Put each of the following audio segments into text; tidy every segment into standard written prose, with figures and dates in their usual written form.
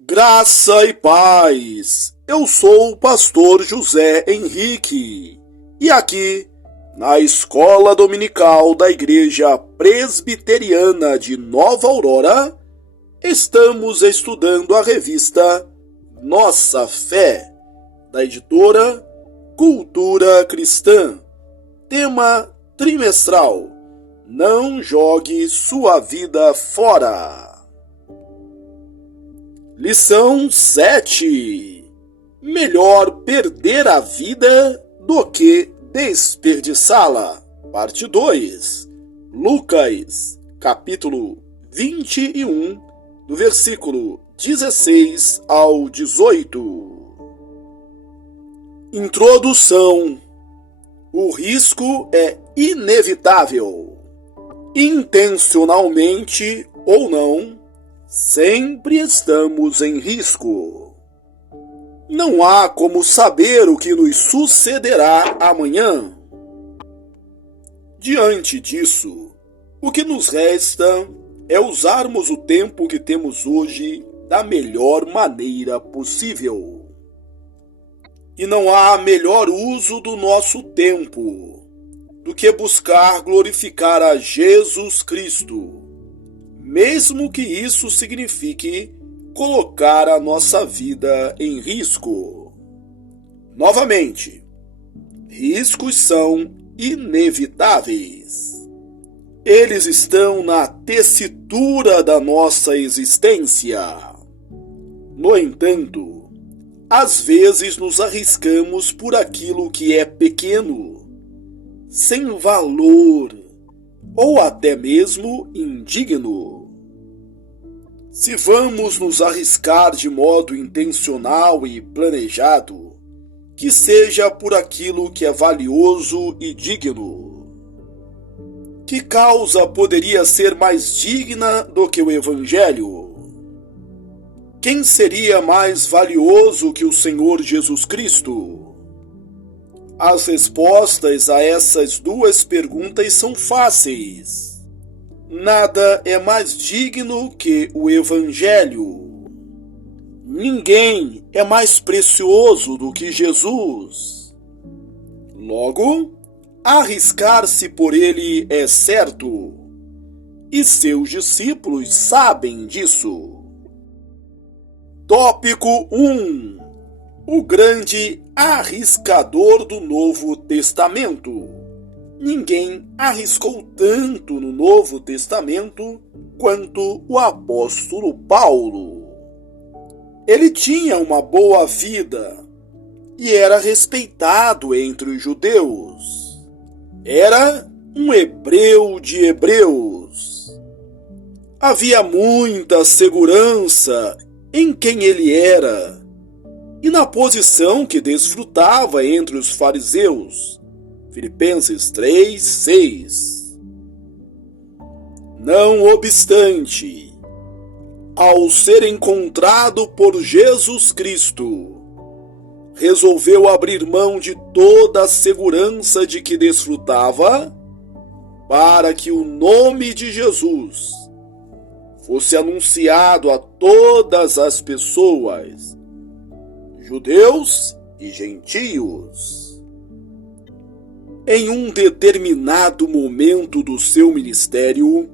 Graça e paz! Eu sou o pastor José Henrique e aqui, na Escola Dominical da Igreja Presbiteriana de Nova Aurora, estamos estudando a revista Nossa Fé, da editora Cultura Cristã. Tema trimestral: Não jogue sua vida fora. Lição 7. Melhor perder a vida do que desperdiçá-la. Parte 2. Lucas, capítulo 21, do versículo 16 ao 18. Introdução. O risco é inevitável. Intencionalmente ou não, sempre estamos em risco. Não há como saber o que nos sucederá amanhã. Diante disso, o que nos resta é usarmos o tempo que temos hoje da melhor maneira possível. E não há melhor uso do nosso tempo do que buscar glorificar a Jesus Cristo, mesmo que isso signifique colocar a nossa vida em risco. Novamente, riscos são inevitáveis. Eles estão na tessitura da nossa existência. No entanto, às vezes nos arriscamos por aquilo que é pequeno, sem valor, ou até mesmo indigno. Se vamos nos arriscar de modo intencional e planejado, que seja por aquilo que é valioso e digno. Que causa poderia ser mais digna do que o Evangelho? Quem seria mais valioso que o Senhor Jesus Cristo? As respostas a essas duas perguntas são fáceis. Nada é mais digno que o Evangelho. Ninguém é mais precioso do que Jesus. Logo, arriscar-se por ele é certo. E seus discípulos sabem disso. Tópico 1. O grande arriscador do Novo Testamento. Ninguém arriscou tanto no Novo Testamento quanto o apóstolo Paulo. Ele tinha uma boa vida e era respeitado entre os judeus. Era um hebreu de hebreus. Havia muita segurança em quem ele era e na posição que desfrutava entre os fariseus. Filipenses 3:6. Não obstante, ao ser encontrado por Jesus Cristo, resolveu abrir mão de toda a segurança de que desfrutava para que o nome de Jesus fosse anunciado a todas as pessoas, judeus e gentios. Em um determinado momento do seu ministério,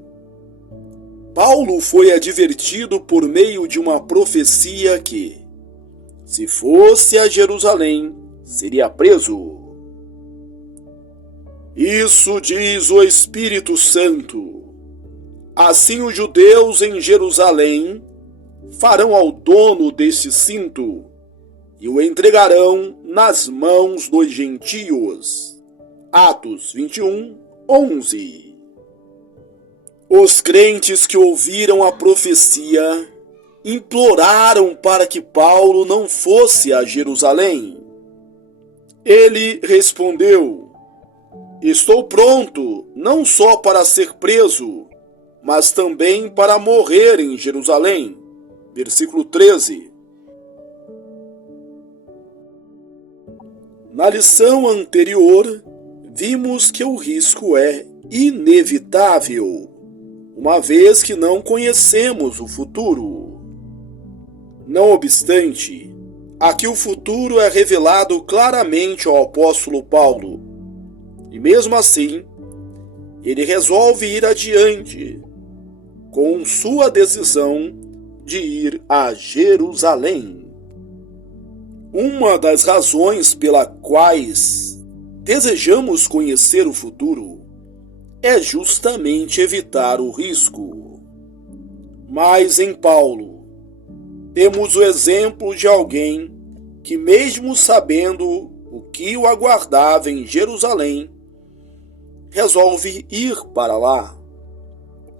Paulo foi advertido por meio de uma profecia que, se fosse a Jerusalém, seria preso. Isso diz o Espírito Santo. Assim os judeus em Jerusalém farão ao dono deste cinto e o entregarão nas mãos dos gentios. Atos 21:11. Os crentes que ouviram a profecia imploraram para que Paulo não fosse a Jerusalém. Ele respondeu: Estou pronto não só para ser preso, mas também para morrer em Jerusalém. Versículo 13. Na lição anterior, vimos que o risco é inevitável, uma vez que não conhecemos o futuro. Não obstante, aqui o futuro é revelado claramente ao apóstolo Paulo, e mesmo assim, ele resolve ir adiante com sua decisão de ir a Jerusalém. Uma das razões pelas quais desejamos conhecer o futuro é justamente evitar o risco. Mas em Paulo, temos o exemplo de alguém que, mesmo sabendo o que o aguardava em Jerusalém, resolve ir para lá.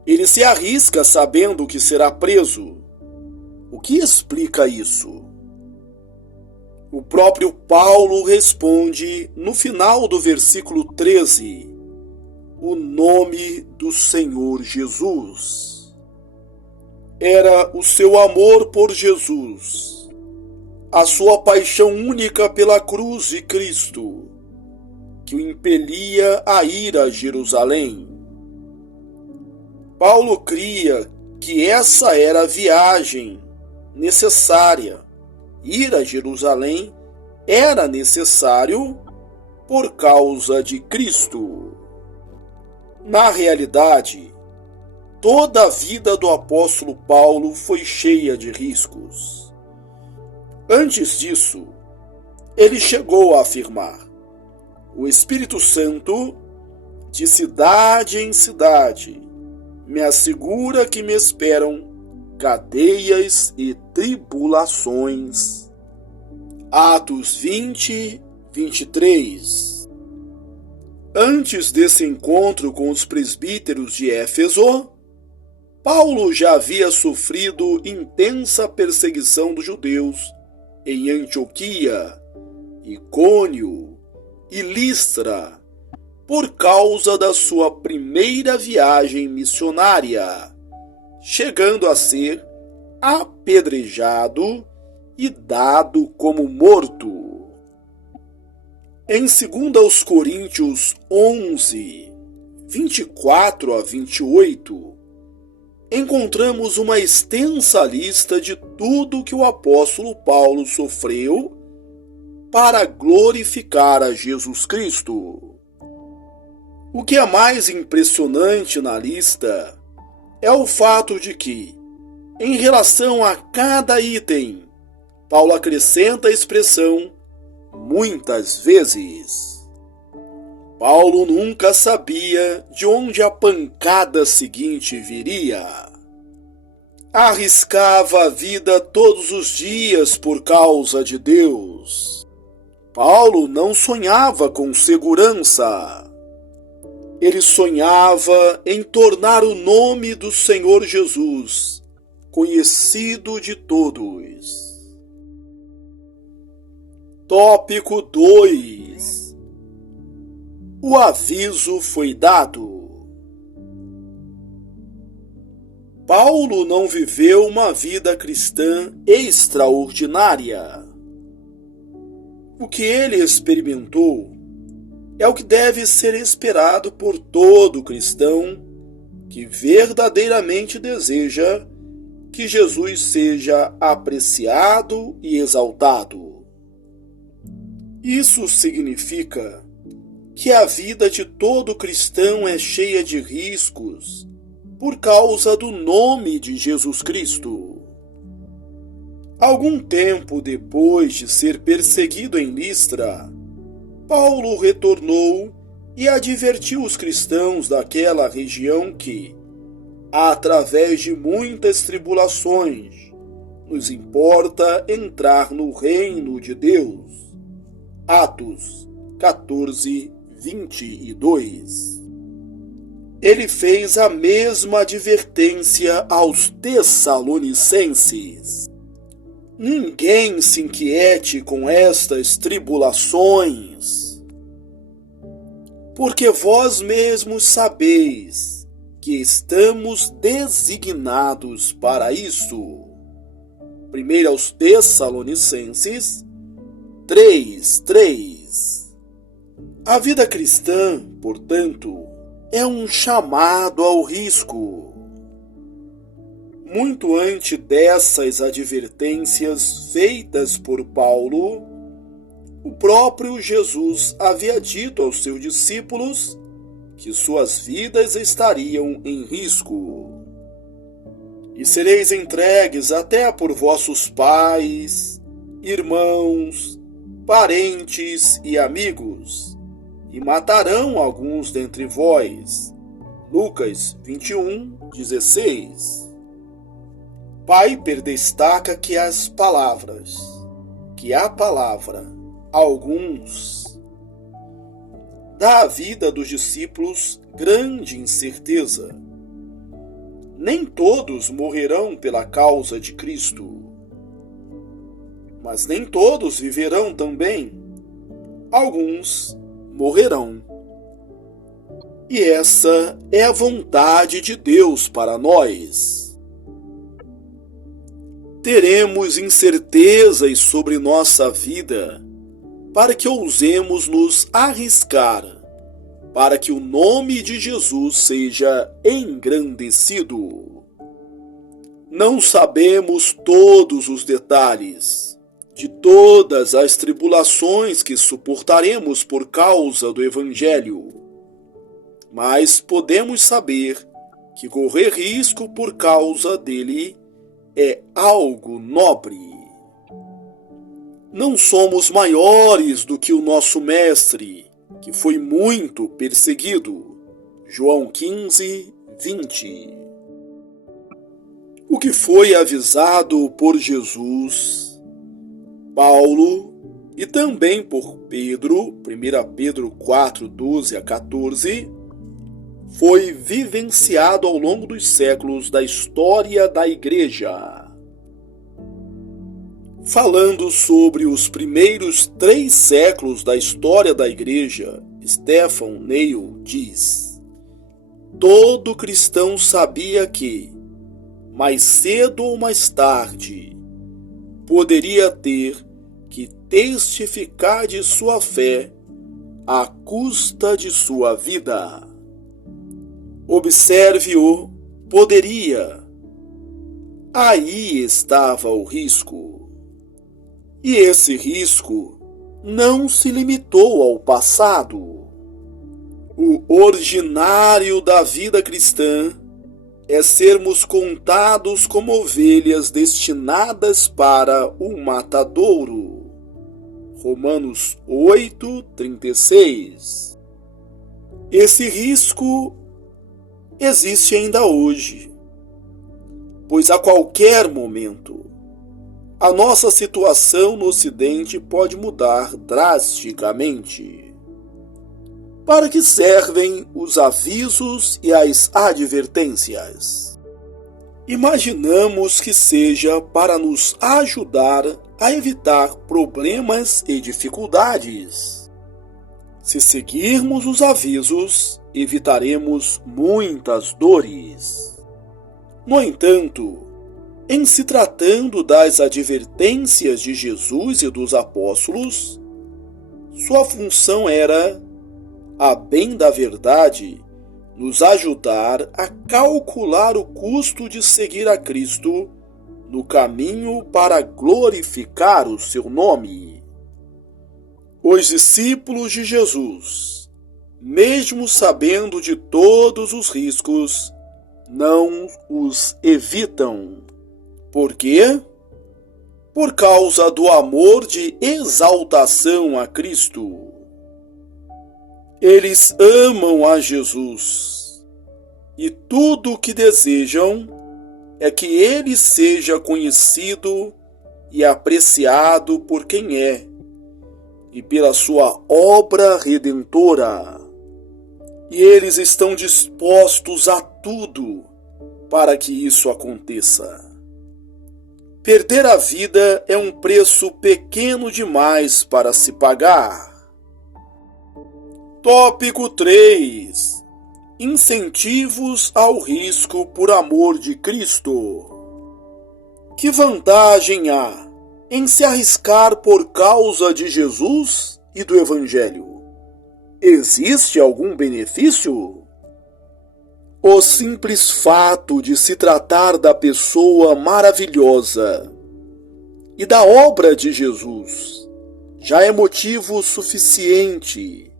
Ele se arrisca sabendo que será preso. O que explica isso? O próprio Paulo responde no final do versículo 13, o nome do Senhor Jesus. Era o seu amor por Jesus, a sua paixão única pela cruz de Cristo, que o impelia a ir a Jerusalém. Paulo cria que essa era a viagem necessária. Ir a Jerusalém era necessário por causa de Cristo. Na realidade, toda a vida do apóstolo Paulo foi cheia de riscos. Antes disso, ele chegou a afirmar: o Espírito Santo, de cidade em cidade, me assegura que me esperam cadeias e tribulações. Atos 20, 23. Antes desse encontro com os presbíteros de Éfeso, Paulo já havia sofrido intensa perseguição dos judeus em Antioquia, Icônio e Listra, por causa da sua primeira viagem missionária, chegando a ser apedrejado e dado como morto. Em 2 Coríntios 11, 24 a 28, encontramos uma extensa lista de tudo que o apóstolo Paulo sofreu para glorificar a Jesus Cristo. O que é mais impressionante na lista é o fato de que, em relação a cada item, Paulo acrescenta a expressão muitas vezes. Paulo nunca sabia de onde a pancada seguinte viria. Arriscava a vida todos os dias por causa de Deus. Paulo não sonhava com segurança. Ele sonhava em tornar o nome do Senhor Jesus conhecido de todos. Tópico 2. O aviso foi dado. Paulo não viveu uma vida cristã extraordinária. O que ele experimentou é o que deve ser esperado por todo cristão que verdadeiramente deseja que Jesus seja apreciado e exaltado. Isso significa que a vida de todo cristão é cheia de riscos por causa do nome de Jesus Cristo. Algum tempo depois de ser perseguido em Listra, Paulo retornou e advertiu os cristãos daquela região que, através de muitas tribulações, nos importa entrar no reino de Deus. Atos 14, 22. Ele fez a mesma advertência aos Tessalonicenses. Ninguém se inquiete com estas tribulações, porque vós mesmos sabeis que estamos designados para isso. 1 aos Tessalonicenses 3:3. A vida cristã, portanto, é um chamado ao risco. muito antes dessas advertências feitas por Paulo, o próprio Jesus havia dito aos seus discípulos que suas vidas estariam em risco. E sereis entregues até por vossos pais, irmãos, parentes e amigos, e matarão alguns dentre vós. Lucas 21:16. Piper destaca que a palavra, alguns, dá à vida dos discípulos grande incerteza. Nem todos morrerão pela causa de Cristo, mas nem todos viverão também. Alguns morrerão. E essa é a vontade de Deus para nós. Teremos incertezas sobre nossa vida para que ousemos nos arriscar, para que o nome de Jesus seja engrandecido. Não sabemos todos os detalhes de todas as tribulações que suportaremos por causa do Evangelho, mas podemos saber que correr risco por causa dele é algo nobre. Não somos maiores do que o nosso Mestre, que foi muito perseguido. João 15:20. O que foi avisado por Jesus, Paulo e também por Pedro, 1 Pedro 4:12-14, foi vivenciado ao longo dos séculos da história da Igreja. Falando sobre os primeiros 3 séculos da história da Igreja, Stephen Neil diz: todo cristão sabia que, mais cedo ou mais tarde, poderia ter que testificar de sua fé à custa de sua vida. Observe o poderia. Aí estava o risco. E esse risco não se limitou ao passado. O ordinário da vida cristã é sermos contados como ovelhas destinadas para o matadouro. Romanos 8:36. Esse risco existe ainda hoje, pois a qualquer momento a nossa situação no Ocidente pode mudar drasticamente. Para que servem os avisos e as advertências? Imaginamos que seja para nos ajudar a evitar problemas e dificuldades. Se seguirmos os avisos, evitaremos muitas dores. No entanto, em se tratando das advertências de Jesus e dos apóstolos, sua função era, a bem da verdade, nos ajudar a calcular o custo de seguir a Cristo no caminho para glorificar o seu nome. Os discípulos de Jesus, mesmo sabendo de todos os riscos, não os evitam. Por quê? Por causa do amor de exaltação a Cristo. Eles amam a Jesus e tudo o que desejam é que ele seja conhecido e apreciado por quem é e pela sua obra redentora. E eles estão dispostos a tudo para que isso aconteça. Perder a vida é um preço pequeno demais para se pagar. Tópico 3. Incentivos ao risco por amor de Cristo. Que vantagem há em se arriscar por causa de Jesus e do Evangelho? Existe algum benefício? O simples fato de se tratar da pessoa maravilhosa e da obra de Jesus já é motivo suficiente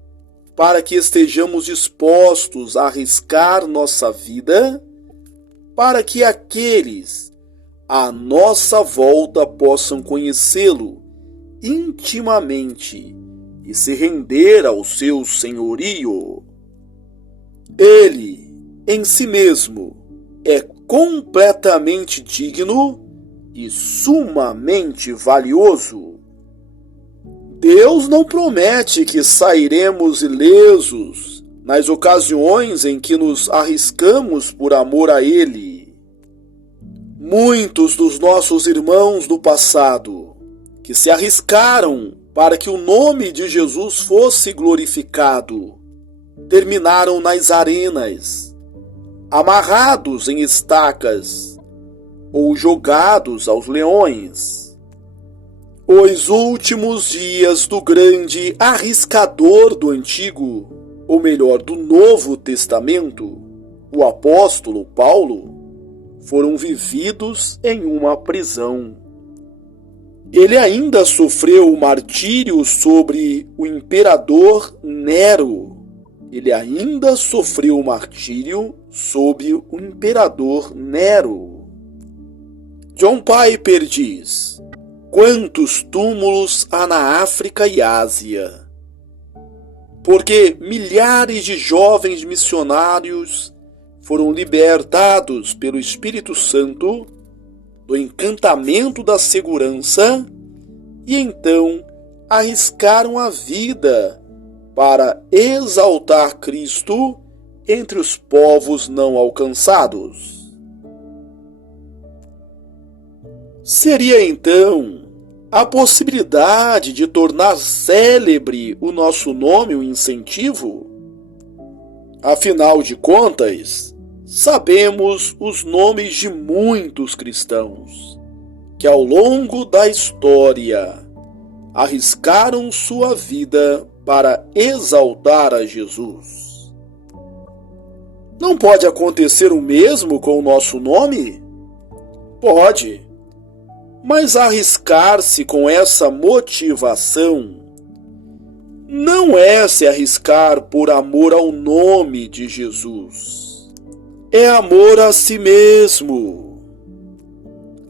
para que estejamos dispostos a arriscar nossa vida para que aqueles à nossa volta possam conhecê-lo intimamente e se render ao seu senhorio. Ele, em si mesmo, é completamente digno e sumamente valioso. Deus não promete que sairemos ilesos nas ocasiões em que nos arriscamos por amor a Ele. Muitos dos nossos irmãos do passado, que se arriscaram para que o nome de Jesus fosse glorificado, terminaram nas arenas, amarrados em estacas ou jogados aos leões. Os últimos dias do grande arriscador do Antigo, ou melhor, do Novo Testamento, o apóstolo Paulo, foram vividos em uma prisão. Ele ainda sofreu o martírio sobre o imperador Nero. John Piper diz: quantos túmulos há na África e Ásia? Porque milhares de jovens missionários foram libertados pelo Espírito Santo do encantamento da segurança e então arriscaram a vida para exaltar Cristo entre os povos não alcançados. Seria então a possibilidade de tornar célebre o nosso nome um incentivo? Afinal de contas, sabemos os nomes de muitos cristãos que ao longo da história arriscaram sua vida para exaltar a Jesus. Não pode acontecer o mesmo com o nosso nome? Pode, mas arriscar-se com essa motivação não é se arriscar por amor ao nome de Jesus. É amor a si mesmo.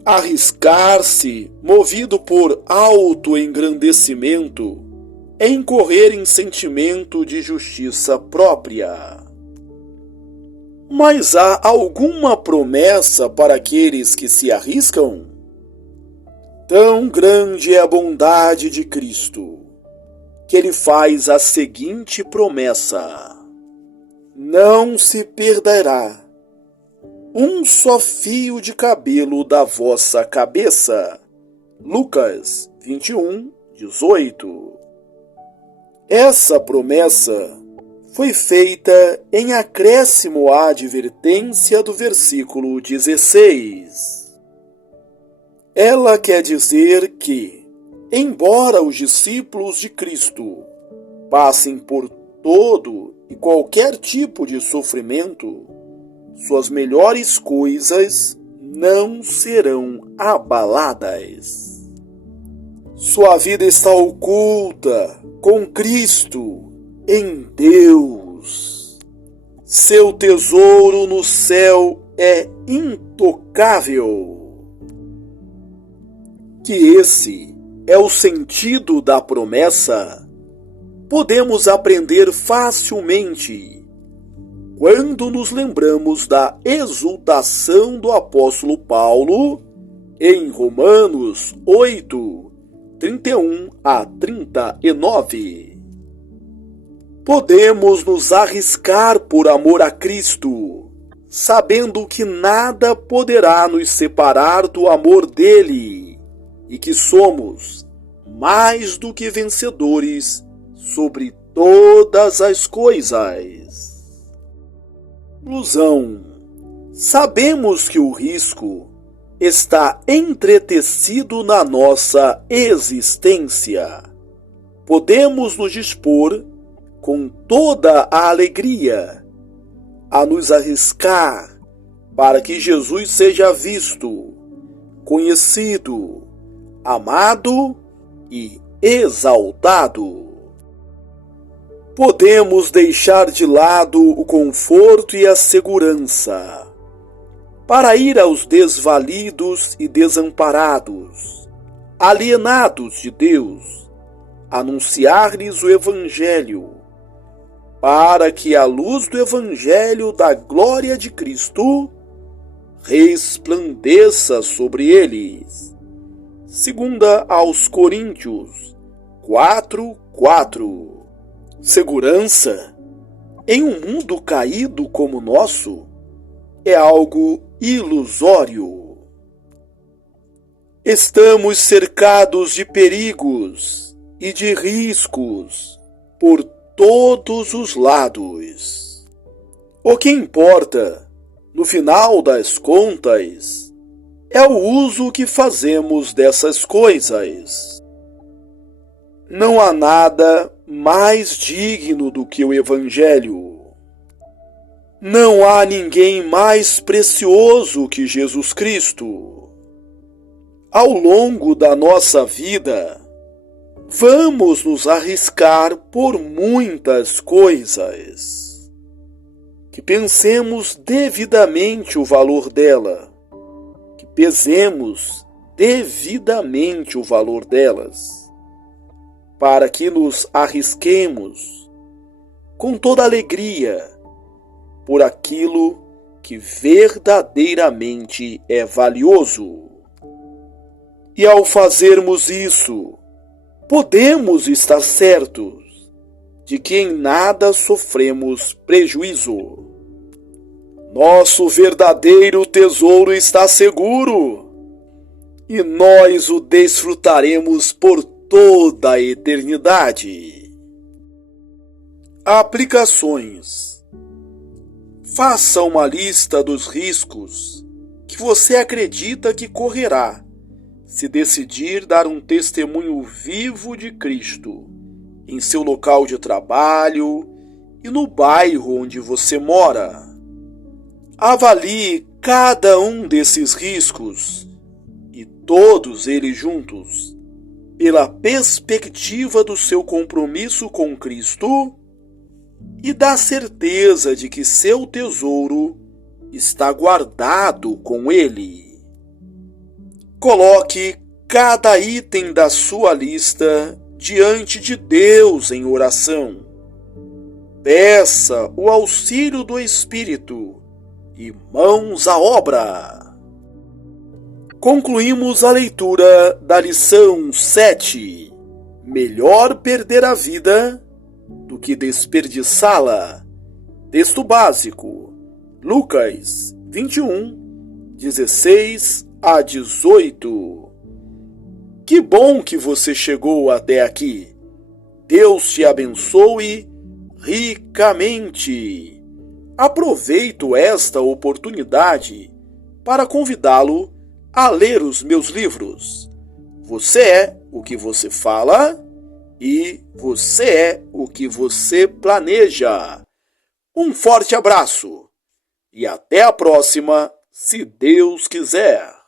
Arriscar-se, movido por autoengrandecimento, é incorrer em sentimento de justiça própria. Mas há alguma promessa para aqueles que se arriscam? Tão grande é a bondade de Cristo, que Ele faz a seguinte promessa: não se perderá um só fio de cabelo da vossa cabeça. Lucas 21:18. Essa promessa foi feita em acréscimo à advertência do versículo 16. Ela quer dizer que, embora os discípulos de Cristo passem por todo e qualquer tipo de sofrimento, suas melhores coisas não serão abaladas. Sua vida está oculta com Cristo em Deus. Seu tesouro no céu é intocável. Que esse é o sentido da promessa, podemos aprender facilmente quando nos lembramos da exultação do apóstolo Paulo em Romanos 8:31-39. Podemos nos arriscar por amor a Cristo, sabendo que nada poderá nos separar do amor dele e que somos mais do que vencedores sobre todas as coisas. Conclusão: sabemos que o risco está entretecido na nossa existência. Podemos nos dispor com toda a alegria a nos arriscar para que Jesus seja visto, conhecido, amado e exaltado. Podemos deixar de lado o conforto e a segurança para ir aos desvalidos e desamparados, alienados de Deus, anunciar-lhes o Evangelho, para que a luz do Evangelho da glória de Cristo resplandeça sobre eles. 2 aos Coríntios 4:4. Segurança em um mundo caído como o nosso é algo ilusório. Estamos cercados de perigos e de riscos por todos os lados. O que importa, no final das contas, é o uso que fazemos dessas coisas. Não há nada mais digno do que o Evangelho. Não há ninguém mais precioso que Jesus Cristo. Ao longo da nossa vida, vamos nos arriscar por muitas coisas. Que pensemos devidamente o valor dela. Que pesemos devidamente o valor delas. Para que nos arrisquemos com toda alegria por aquilo que verdadeiramente é valioso. E ao fazermos isso, podemos estar certos de que em nada sofremos prejuízo. Nosso verdadeiro tesouro está seguro e nós o desfrutaremos por toda a eternidade. Aplicações. Faça uma lista dos riscos que você acredita que correrá se decidir dar um testemunho vivo de Cristo em seu local de trabalho e no bairro onde você mora. Avalie cada um desses riscos e todos eles juntos pela perspectiva do seu compromisso com Cristo e da certeza de que seu tesouro está guardado com Ele. Coloque cada item da sua lista diante de Deus em oração. Peça o auxílio do Espírito e mãos à obra. Concluímos a leitura da lição 7. Melhor perder a vida do que desperdiçá-la. Texto básico, Lucas 21, 16 a 18. Que bom que você chegou até aqui. Deus te abençoe ricamente. Aproveito esta oportunidade para convidá-lo a ler os meus livros. Você é o que você fala e você é o que você planeja. Um forte abraço e até a próxima, se Deus quiser.